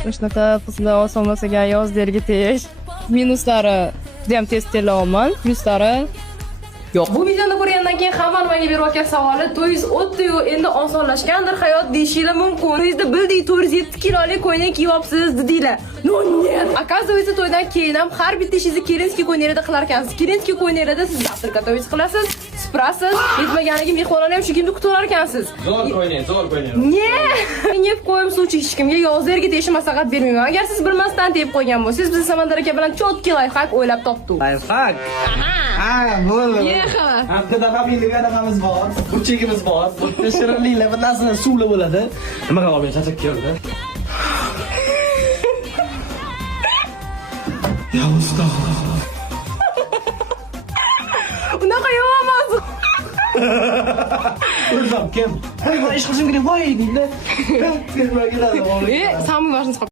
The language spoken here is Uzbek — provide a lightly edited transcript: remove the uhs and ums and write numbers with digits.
Shunaqa qizlar oson-osaga yozlarga tegish. Minuslari juda ham tez telaman, pluslari yo'q. Bu videoni ko'rgandan keyin hamma nimaga berayotgan savoli, to'yingiz o'tdi-yu, endi osonlashgandir hayot deyishinglar mumkin. To'yingizda bildik 407 kilolik ko'ylak kiyyapsiz dedinglar. No, нет. Оказывается, to'ydan keyin ham har bitta ishingizni kelinskiy ko'ylakda qilar ekansiz. Kelinskiy ko'ylakda siz завтрак to'yingiz qilasiz, siprasiz, yetmaganiga mehmonlarni ham shu kimni kutarar ekansiz. Zo'r ko'ylak. Ne? Yeb qo'yim suvchi hech kimga yozlarga tegishni maslahat bermayman. Agar siz bilmasdan tegib qo'ygan bo'lsangiz, biz Samandar aka bilan cho'tki layfhak o'ylab topdik. Layfhak. Ha, bo'ldi. Yeha. Hamda familiyaga anaqamiz bor, burchagimiz bor. Bu shirinliklar bir narsalar suvli bo'ladi. Nima qilib olmayman, charchab keldi. Ya usta. Unaqa yo'qmas. O'zim kim? Voy, ish qilishim kerak, voy deydi. Sen Samimiy